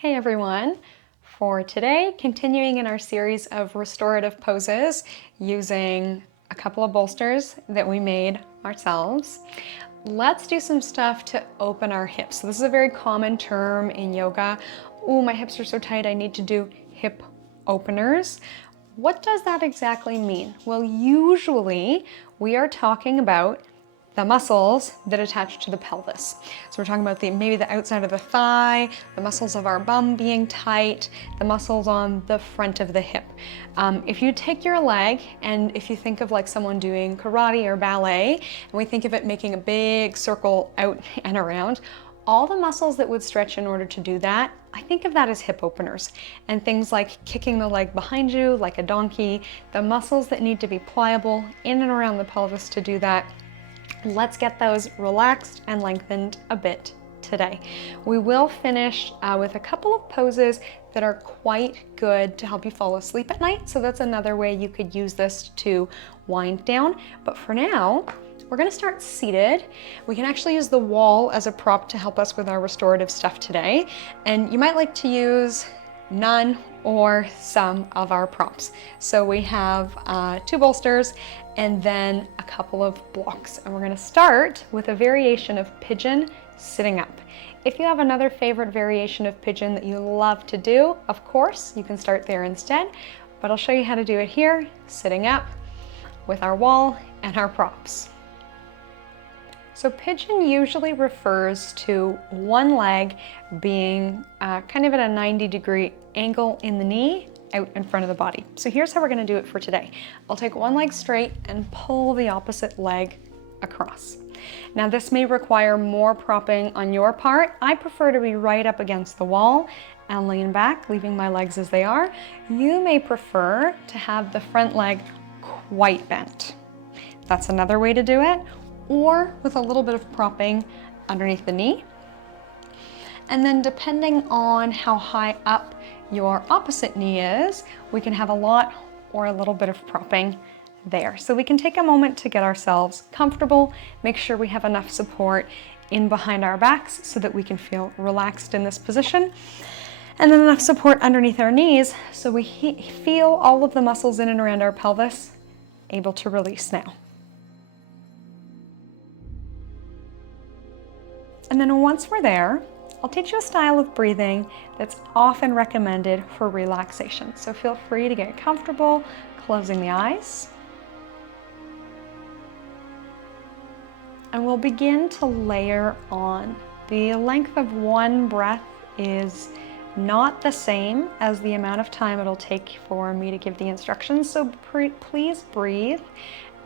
Hey everyone! For today, continuing in our series of restorative poses using a couple of bolsters that we made ourselves, let's do some stuff to open our hips. So this is a very common term in yoga. Oh, my hips are so tight, I need to do hip openers. What does that exactly mean? Well, usually we are talking about the muscles that attach to the pelvis. So we're talking about maybe the outside of the thigh, the muscles of our bum being tight, the muscles on the front of the hip. If you take your leg and if you think of like someone doing karate or ballet, and we think of it making a big circle out and around, all the muscles that would stretch in order to do that, I think of that as hip openers. And things like kicking the leg behind you like a donkey, the muscles that need to be pliable in and around the pelvis to do that. Let's get those relaxed and lengthened a bit today. We will finish with a couple of poses that are quite good to help you fall asleep at night. So that's another way you could use this to wind down. But for now, we're gonna start seated. We can actually use the wall as a prop to help us with our restorative stuff today. And you might like to use none or some of our props. So we have 2 bolsters and then a couple of blocks. And we're gonna start with a variation of pigeon sitting up. If you have another favorite variation of pigeon that you love to do, of course, you can start there instead, but I'll show you how to do it here, sitting up with our wall and our props. So pigeon usually refers to one leg being kind of at a 90-degree angle in the knee out in front of the body. So here's how we're gonna do it for today. I'll take one leg straight and pull the opposite leg across. Now this may require more propping on your part. I prefer to be right up against the wall and lean back, leaving my legs as they are. You may prefer to have the front leg quite bent. That's another way to do it, or with a little bit of propping underneath the knee. And then depending on how high up your opposite knee is, we can have a lot or a little bit of propping there. So we can take a moment to get ourselves comfortable, make sure we have enough support in behind our backs so that we can feel relaxed in this position. And then enough support underneath our knees so we feel all of the muscles in and around our pelvis able to release now. And then once we're there, I'll teach you a style of breathing that's often recommended for relaxation. So feel free to get comfortable closing the eyes. And we'll begin to layer on. The length of one breath is not the same as the amount of time it'll take for me to give the instructions. So please breathe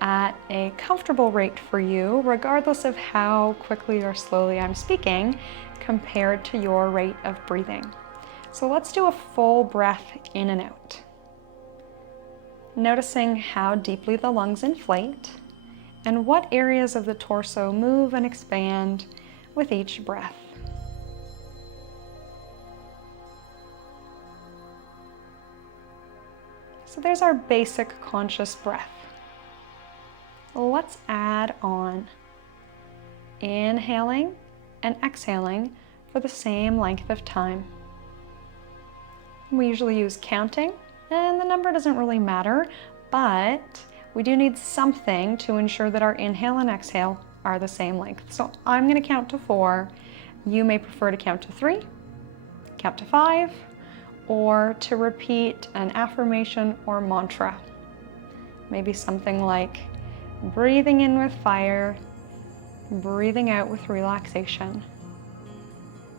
at a comfortable rate for you, regardless of how quickly or slowly I'm speaking compared to your rate of breathing. So let's do a full breath in and out. Noticing how deeply the lungs inflate and what areas of the torso move and expand with each breath. So there's our basic conscious breath. Let's add on inhaling and exhaling for the same length of time. We usually use counting, and the number doesn't really matter, but we do need something to ensure that our inhale and exhale are the same length. So I'm going to count to 4. You may prefer to count to 3, count to 5, or to repeat an affirmation or mantra. Maybe something like, breathing in with fire, breathing out with relaxation.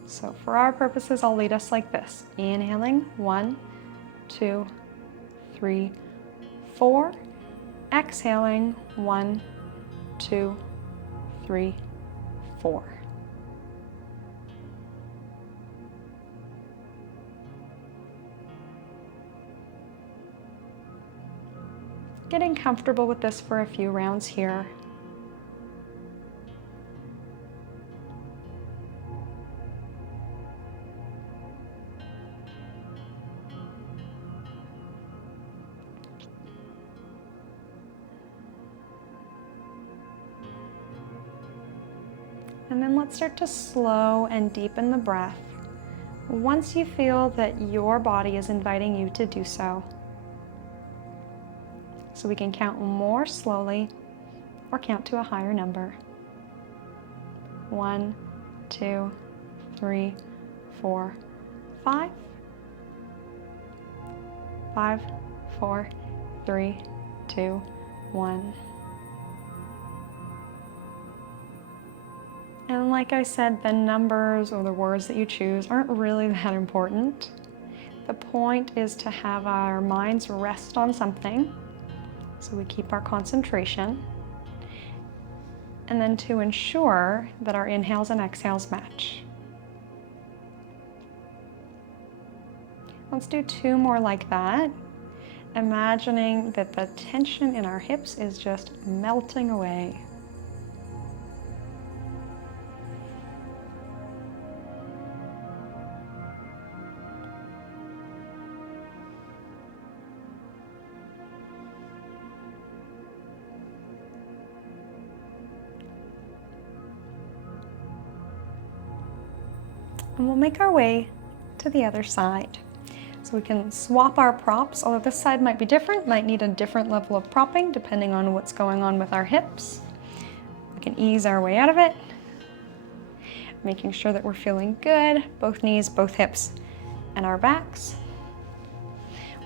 So for our purposes, I'll lead us like this. Inhaling, 1, 2, 3, 4. Exhaling, 1, 2, 3, 4. Getting comfortable with this for a few rounds here. And then let's start to slow and deepen the breath once you feel that your body is inviting you to do so. So we can count more slowly or count to a higher number. 1, 2, 3, 4, 5. 5, 4, 3, 2, 1. And like I said, the numbers or the words that you choose aren't really that important. The point is to have our minds rest on something, so we keep our concentration, and then to ensure that our inhales and exhales match. Let's do 2 more like that, imagining that the tension in our hips is just melting away. And we'll make our way to the other side. So we can swap our props, although this side might be different, might need a different level of propping depending on what's going on with our hips. We can ease our way out of it, making sure that we're feeling good, both knees, both hips, and our backs.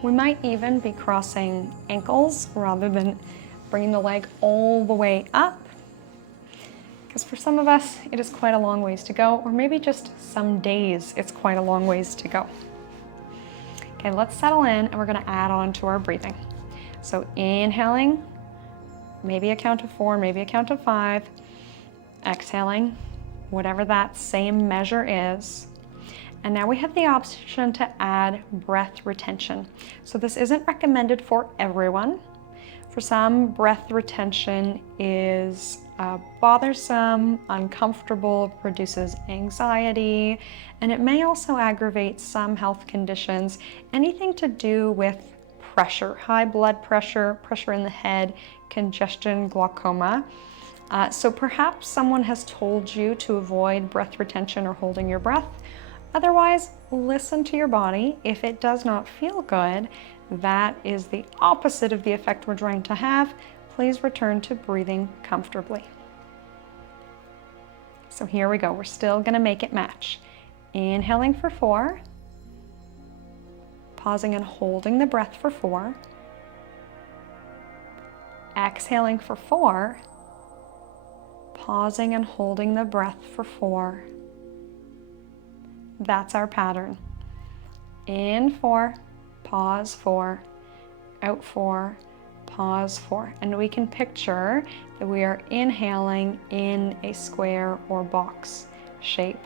We might even be crossing ankles rather than bringing the leg all the way up, because for some of us, it is quite a long ways to go, or maybe just some days it's quite a long ways to go. Okay, let's settle in and we're gonna add on to our breathing. So inhaling, maybe a count of 4, maybe a count of 5. Exhaling, whatever that same measure is. And now we have the option to add breath retention. So this isn't recommended for everyone. For some, breath retention is bothersome, uncomfortable, produces anxiety, and it may also aggravate some health conditions, anything to do with pressure, high blood pressure, pressure in the head, congestion, glaucoma. So perhaps someone has told you to avoid breath retention or holding your breath. Otherwise, listen to your body. If it does not feel good, that is the opposite of the effect we're trying to have. Please return to breathing comfortably. So here we go. We're still going to make it match. Inhaling for 4. Pausing and holding the breath for 4. Exhaling for 4. Pausing and holding the breath for 4. That's our pattern. In 4, pause 4, out 4, pause 4. And we can picture that we are inhaling in a square or box shape,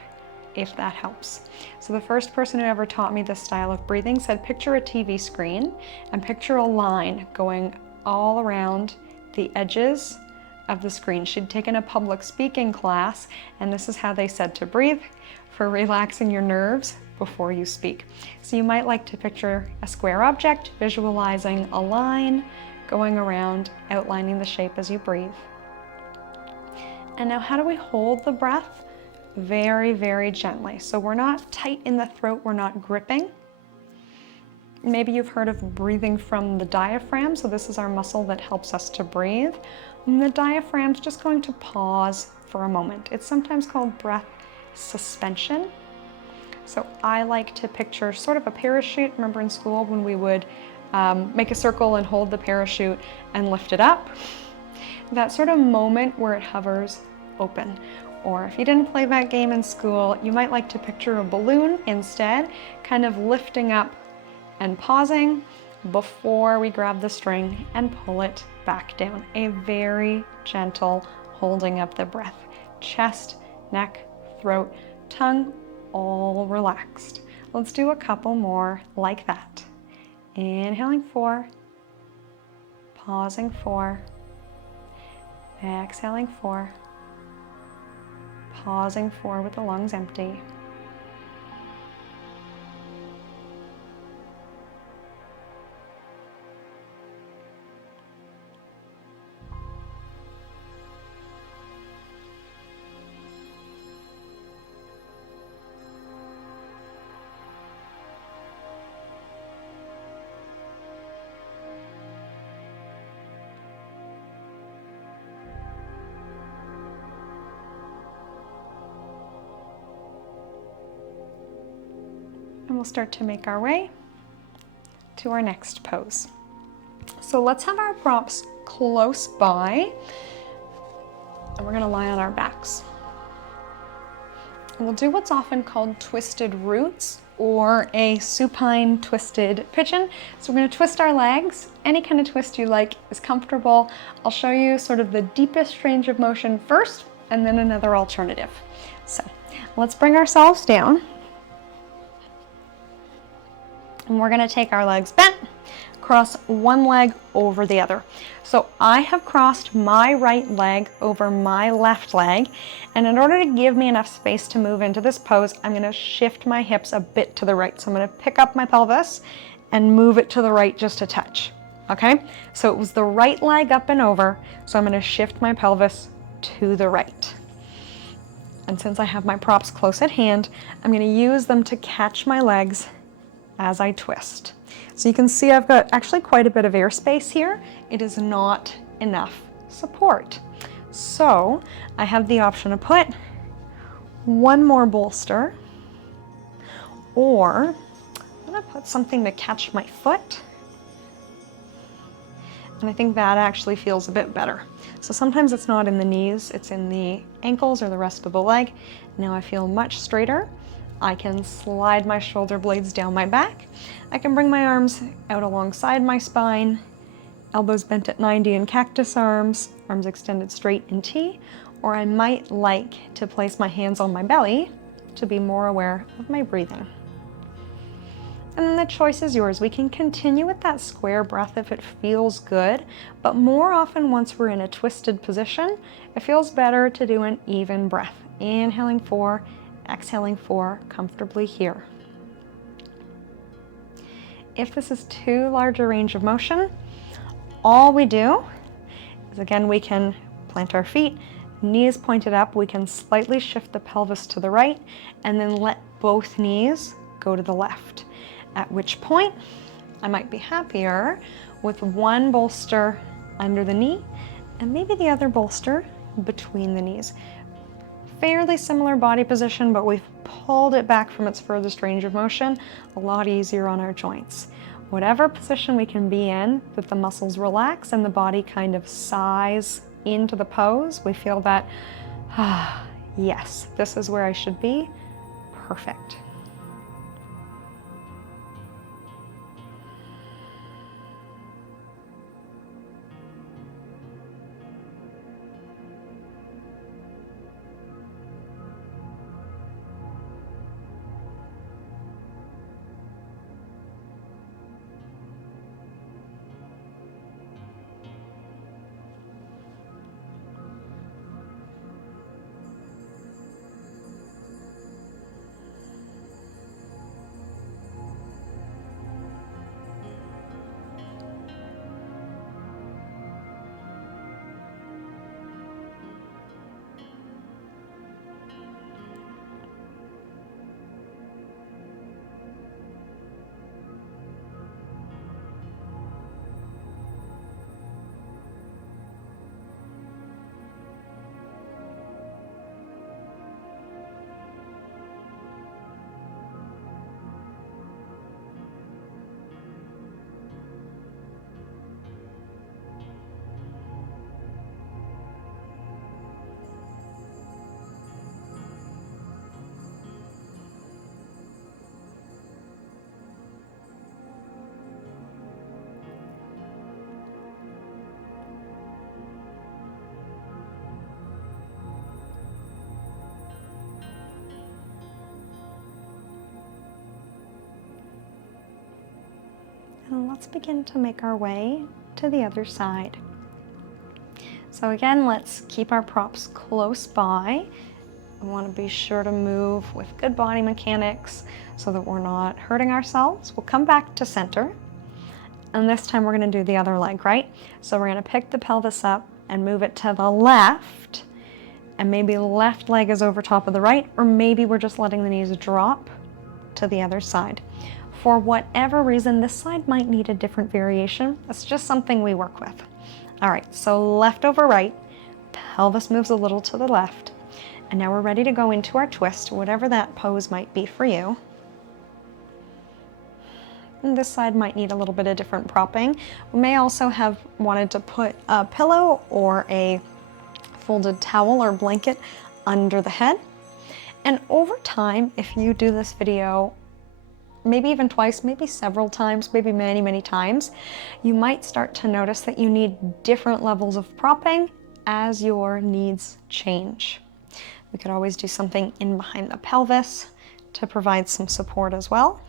if that helps. So the first person who ever taught me this style of breathing said, picture a TV screen and picture a line going all around the edges of the screen. She'd taken a public speaking class, and this is how they said to breathe for relaxing your nerves before you speak. So you might like to picture a square object, visualizing a line going around, outlining the shape as you breathe. And now how do we hold the breath? Very, very gently. So we're not tight in the throat, we're not gripping. Maybe you've heard of breathing from the diaphragm. So this is our muscle that helps us to breathe. And the diaphragm's just going to pause for a moment. It's sometimes called breath suspension. So I like to picture sort of a parachute. Remember in school when we would make a circle and hold the parachute and lift it up? That sort of moment where it hovers open. Or if you didn't play that game in school, you might like to picture a balloon instead, kind of lifting up and pausing before we grab the string and pull it back down. A very gentle holding of the breath. Chest, neck, throat, tongue, all relaxed. Let's do a couple more like that. Inhaling 4, pausing 4, exhaling 4, pausing 4 with the lungs empty. And we'll start to make our way to our next pose. So let's have our props close by, and we're gonna lie on our backs. And we'll do what's often called twisted roots or a supine twisted pigeon. So we're gonna twist our legs. Any kind of twist you like is comfortable. I'll show you sort of the deepest range of motion first, and then another alternative. So let's bring ourselves down. And we're gonna take our legs bent, cross one leg over the other. So I have crossed my right leg over my left leg, and in order to give me enough space to move into this pose, I'm gonna shift my hips a bit to the right. So I'm gonna pick up my pelvis and move it to the right just a touch, okay? So it was the right leg up and over, so I'm gonna shift my pelvis to the right. And since I have my props close at hand, I'm gonna use them to catch my legs as I twist. So you can see I've got actually quite a bit of airspace here. It is not enough support. So I have the option to put one more bolster, or I'm gonna put something to catch my foot. And I think that actually feels a bit better. So sometimes it's not in the knees, it's in the ankles or the rest of the leg. Now I feel much straighter. I can slide my shoulder blades down my back. I can bring my arms out alongside my spine, elbows bent at 90 in cactus arms, arms extended straight in T, or I might like to place my hands on my belly to be more aware of my breathing. And then the choice is yours. We can continue with that square breath if it feels good, but more often once we're in a twisted position, it feels better to do an even breath. Inhaling 4, exhaling 4, comfortably here. If this is too large a range of motion, all we do is, again, we can plant our feet, knees pointed up, we can slightly shift the pelvis to the right, and then let both knees go to the left. At which point, I might be happier with one bolster under the knee and maybe the other bolster between the knees. Fairly similar body position, but we've pulled it back from its furthest range of motion, a lot easier on our joints. Whatever position we can be in, that the muscles relax and the body kind of sighs into the pose, we feel that, yes, this is where I should be. Perfect. And let's begin to make our way to the other side. So again, let's keep our props close by. We want to be sure to move with good body mechanics so that we're not hurting ourselves. We'll come back to center, and this time we're going to do the other leg, right? So we're going to pick the pelvis up and move it to the left, and maybe left leg is over top of the right, or maybe we're just letting the knees drop to the other side. For whatever reason, this side might need a different variation. That's just something we work with. All right, so left over right, pelvis moves a little to the left, and now we're ready to go into our twist, whatever that pose might be for you. this side might need a little bit of different propping. We may also have wanted to put a pillow or a folded towel or blanket under the head. And over time, if you do this video maybe even twice, maybe several times, maybe many, many times, you might start to notice that you need different levels of propping as your needs change. We could always do something in behind the pelvis to provide some support as well.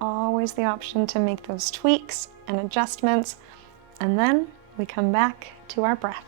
Always the option to make those tweaks and adjustments, and then we come back to our breath.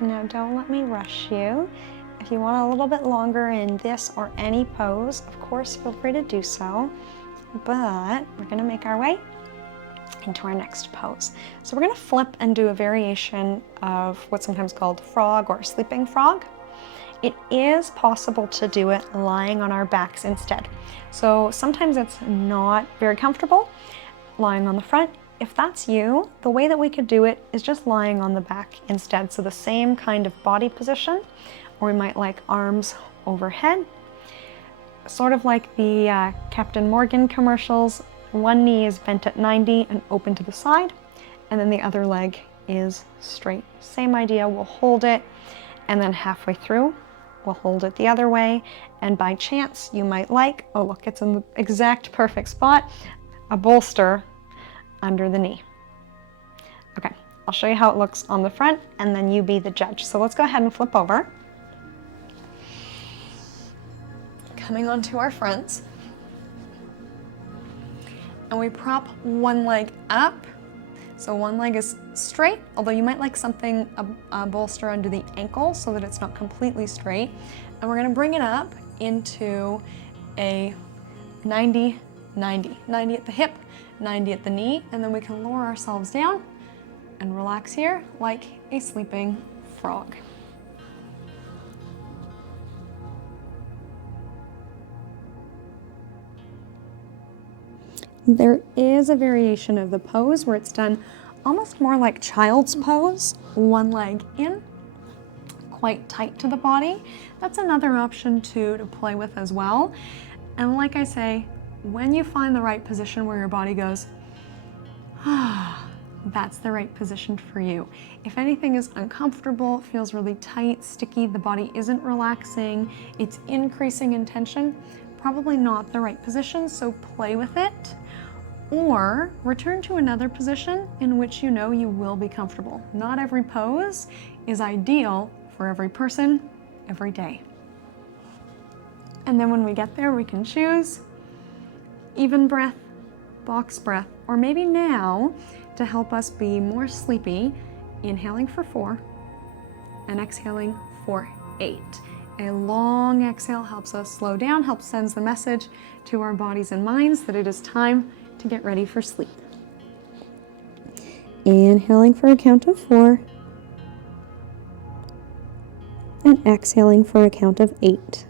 Now don't let me rush you. If you want a little bit longer in this or any pose, of course, feel free to do so. But we're gonna make our way into our next pose. So we're gonna flip and do a variation of what's sometimes called frog or sleeping frog. It is possible to do it lying on our backs instead. So sometimes it's not very comfortable lying on the front. If that's you, the way that we could do it is just lying on the back instead. So the same kind of body position, or we might like arms overhead. Sort of like the Captain Morgan commercials, one knee is bent at 90 and open to the side, and then the other leg is straight. Same idea, we'll hold it, and then halfway through, we'll hold it the other way, and by chance, you might like, oh look, it's in the exact perfect spot, a bolster under the knee. Okay, I'll show you how it looks on the front and then you be the judge. So let's go ahead and flip over. Coming onto our fronts. And we prop one leg up. So one leg is straight, although you might like something, a bolster under the ankle so that it's not completely straight. And we're gonna bring it up into a 90, 90. 90 at the hip, 90 at the knee, and then we can lower ourselves down and relax here like a sleeping frog. There is a variation of the pose where it's done almost more like child's pose, one leg in, quite tight to the body. That's another option to play with as well. And like I say, when you find the right position where your body goes, that's the right position for you. If anything is uncomfortable, feels really tight, sticky, the body isn't relaxing, it's increasing in tension, probably not the right position, so play with it. Or return to another position in which you know you will be comfortable. Not every pose is ideal for every person, every day. And then when we get there, we can choose even breath, box breath, or maybe now, to help us be more sleepy, Inhaling for 4 and exhaling for 8. A long exhale helps us slow down, helps sends the message to our bodies and minds that it is time to get ready for sleep. Inhaling for a count of 4 and exhaling for a count of 8.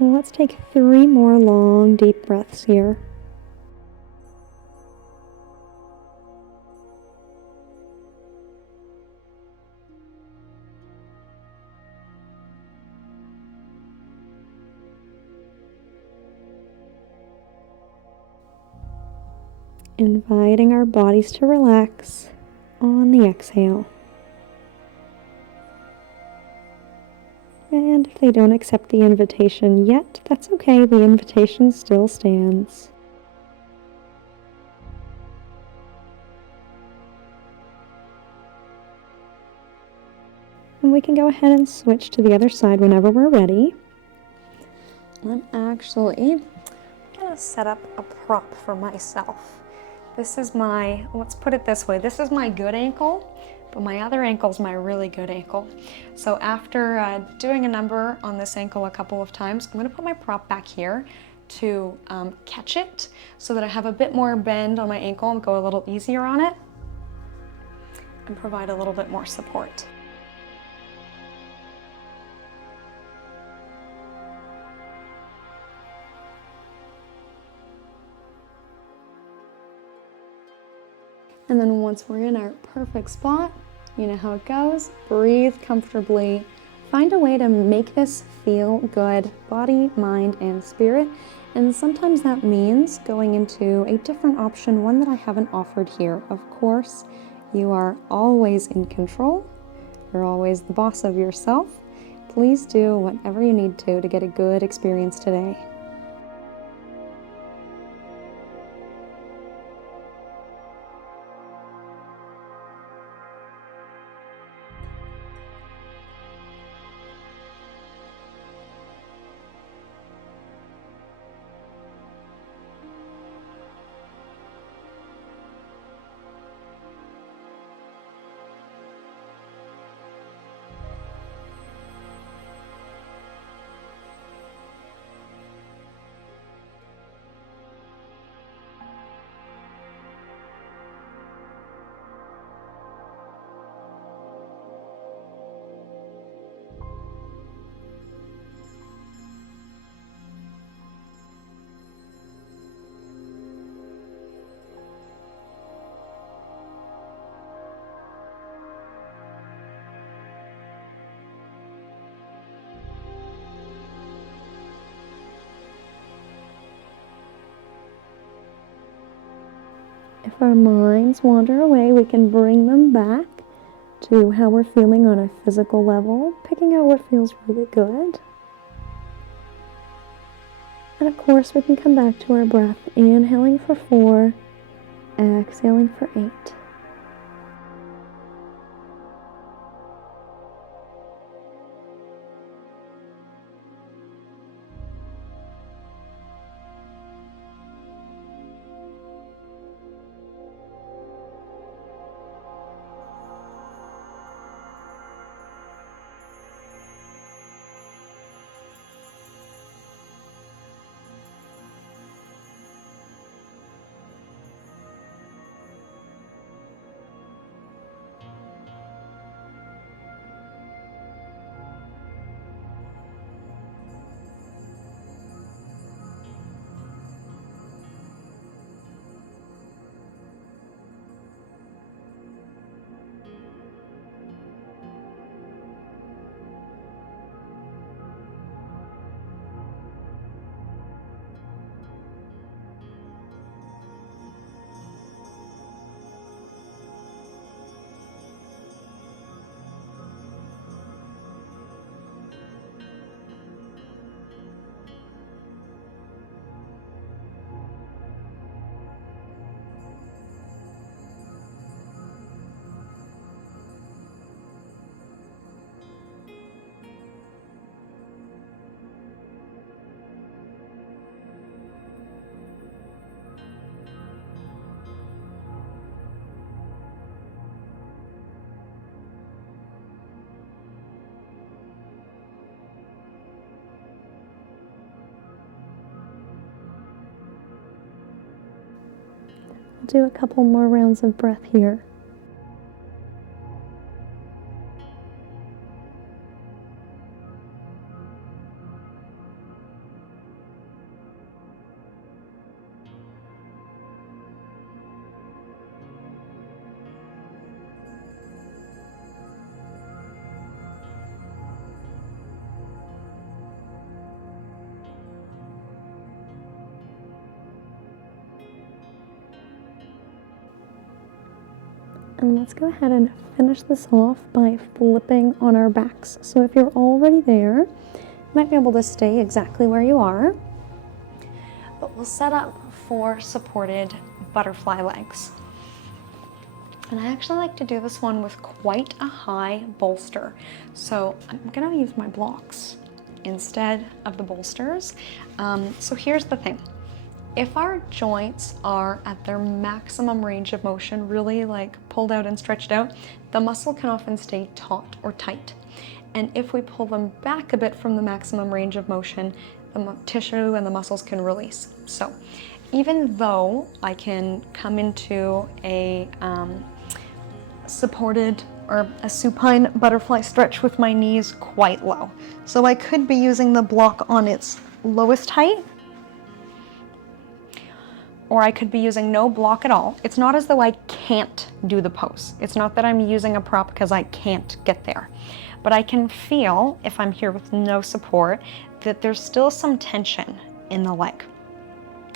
Let's take 3 more long, deep breaths here. Inviting our bodies to relax on the exhale. And if they don't accept the invitation yet, that's okay. The invitation still stands. And we can go ahead and switch to the other side whenever we're ready. I'm actually going to set up a prop for myself. This is my, let's put it this way, this is my good ankle, but my other ankle's my really good ankle. So after doing a number on this ankle a couple of times, I'm going to put my prop back here to catch it so that I have a bit more bend on my ankle and go a little easier on it and provide a little bit more support. And then once we're in our perfect spot, you know how it goes, breathe comfortably, find a way to make this feel good, body, mind, and spirit. And sometimes that means going into a different option, one that I haven't offered here. Of course, you are always in control. You're always the boss of yourself. Please do whatever you need to get a good experience today. If our minds wander away, we can bring them back to how we're feeling on a physical level, picking out what feels really good. And of course, we can come back to our breath, inhaling for 4, exhaling for 8. Do a couple more rounds of breath here. And let's go ahead and finish this off by flipping on our backs. So if you're already there, you might be able to stay exactly where you are, but we'll set up for supported butterfly legs. And I actually like to do this one with quite a high bolster. So I'm gonna use my blocks instead of the bolsters. So here's the thing. If our joints are at their maximum range of motion, really like pulled out and stretched out, the muscle can often stay taut or tight. And if we pull them back a bit from the maximum range of motion, the tissue and the muscles can release. So even though I can come into a supported or a supine butterfly stretch with my knees quite low. So I could be using the block on its lowest height, or I could be using no block at all. It's not as though I can't do the pose. It's not that I'm using a prop because I can't get there. But I can feel, if I'm here with no support, that there's still some tension in the leg.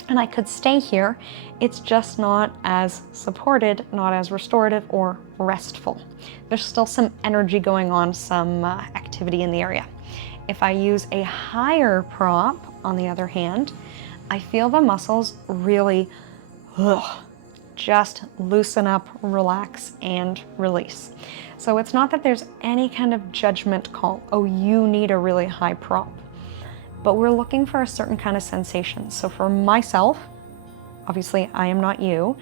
And I could stay here, it's just not as supported, not as restorative or restful. There's still some energy going on, some activity in the area. If I use a higher prop, on the other hand, I feel the muscles really just loosen up, relax, and release. So it's not that there's any kind of judgment call, oh, you need a really high prop. But we're looking for a certain kind of sensation. So for myself, obviously I am not you,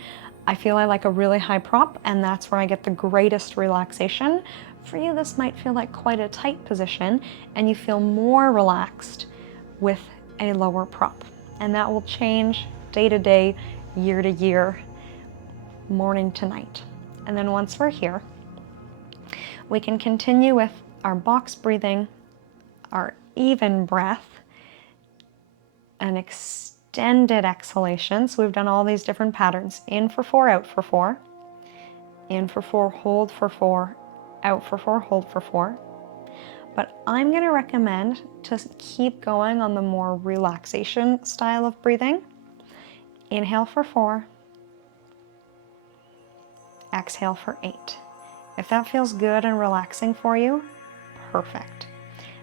I feel I like a really high prop, and that's where I get the greatest relaxation. For you, this might feel like quite a tight position, and you feel more relaxed with a lower prop. And that will change day to day, year to year, morning to night. And then once we're here, we can continue with our box breathing, our even breath, an extended exhalation. So we've done all these different patterns. In for 4, out for 4. In for 4, hold for 4, out for 4, hold for 4. But I'm going to recommend to keep going on the more relaxation style of breathing. Inhale for 4, exhale for 8. If that feels good and relaxing for you, perfect.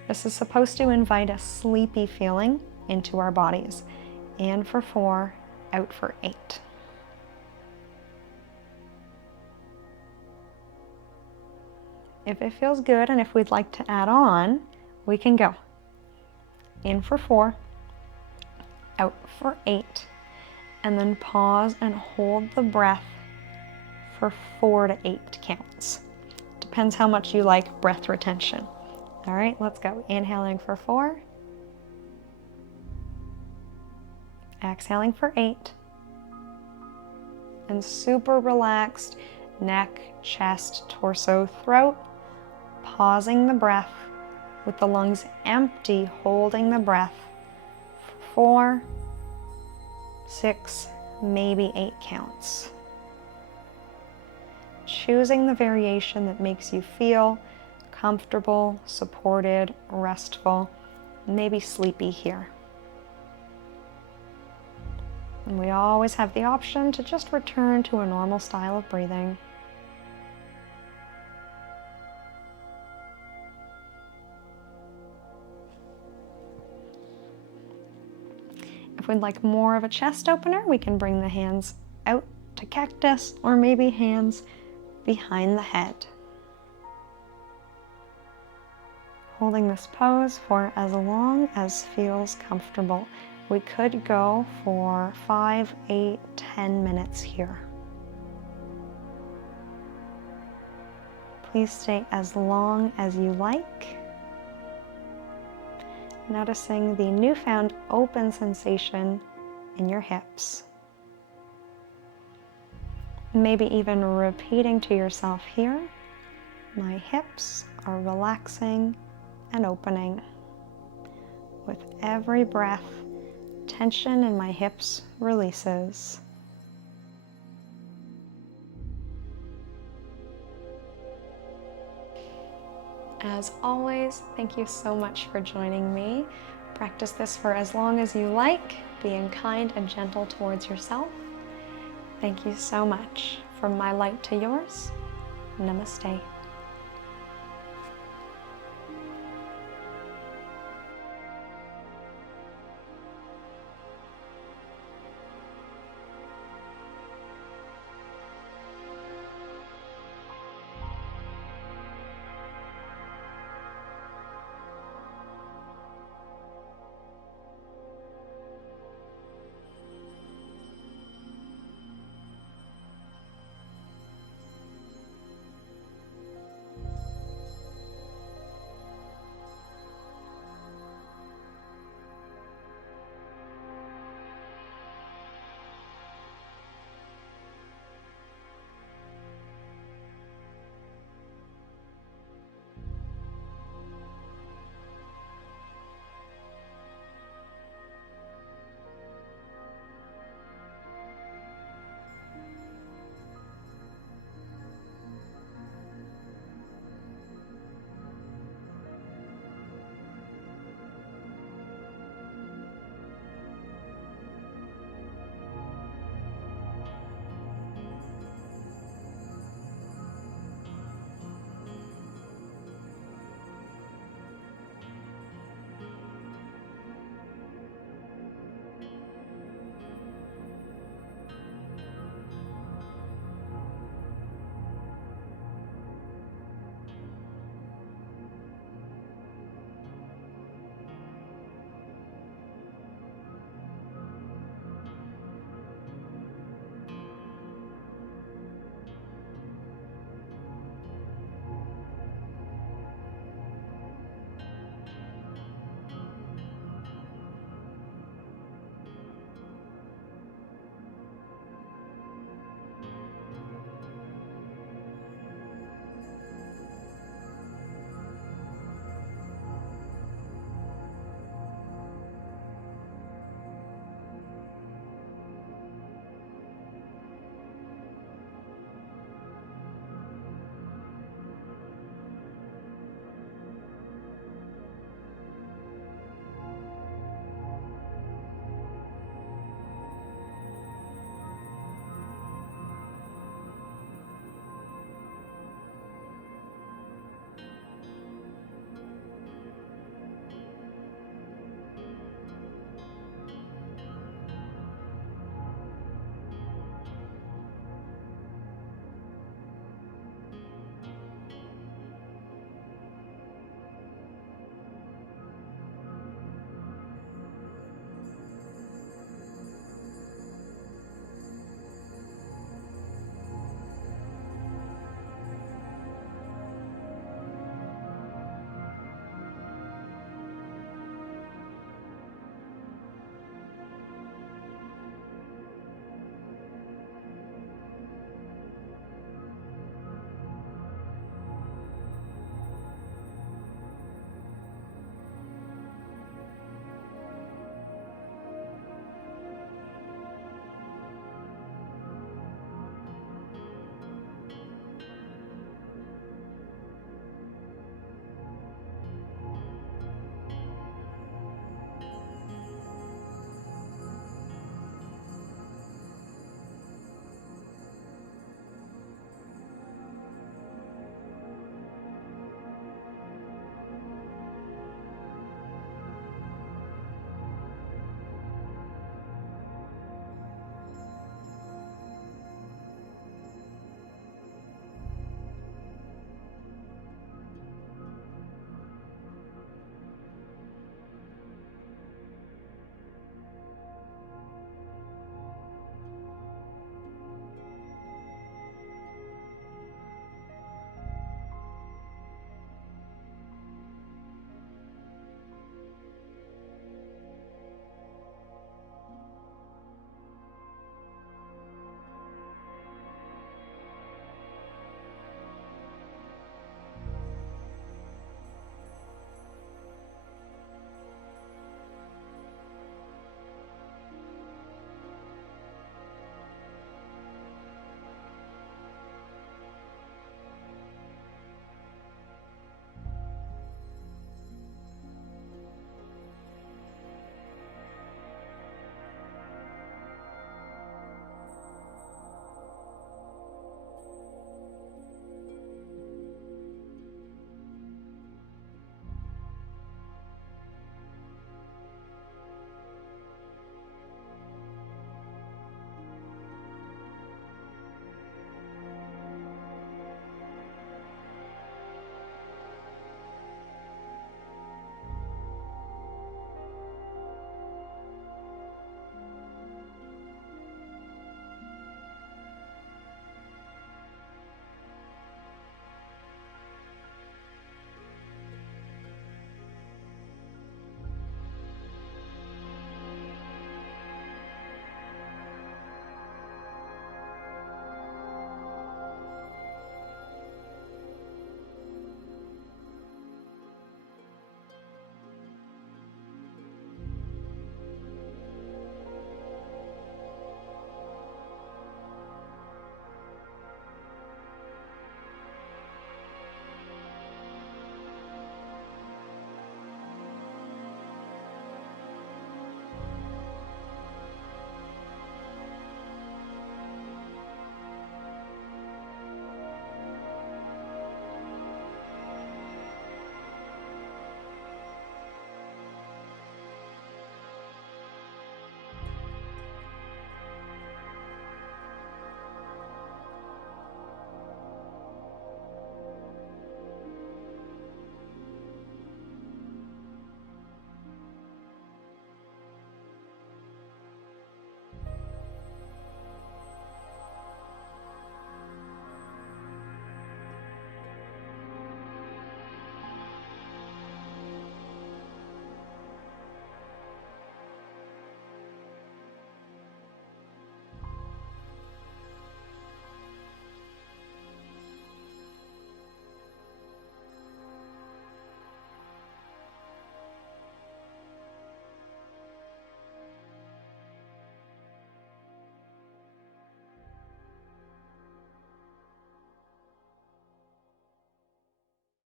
This is supposed to invite a sleepy feeling into our bodies. In for 4, out for 8. If it feels good and if we'd like to add on, we can go. In for 4, out for 8, and then pause and hold the breath for 4 to 8 counts. Depends how much you like breath retention. All right, let's go. Inhaling for 4, exhaling for 8, and super relaxed neck, chest, torso, throat, pausing the breath with the lungs empty, holding the breath for 4, 6, maybe 8 counts. Choosing the variation that makes you feel comfortable, supported, restful, maybe sleepy here. And we always have the option to just return to a normal style of breathing. If we'd like more of a chest opener, we can bring the hands out to cactus or maybe hands behind the head. Holding this pose for as long as feels comfortable. We could go for 5, 8, 10 minutes here. Please stay as long as you like. Noticing the newfound open sensation in your hips. Maybe even repeating to yourself here, my hips are relaxing and opening. With every breath, tension in my hips releases. As always, thank you so much for joining me. Practice this for as long as you like, being kind and gentle towards yourself. Thank you so much. From my light to yours, namaste.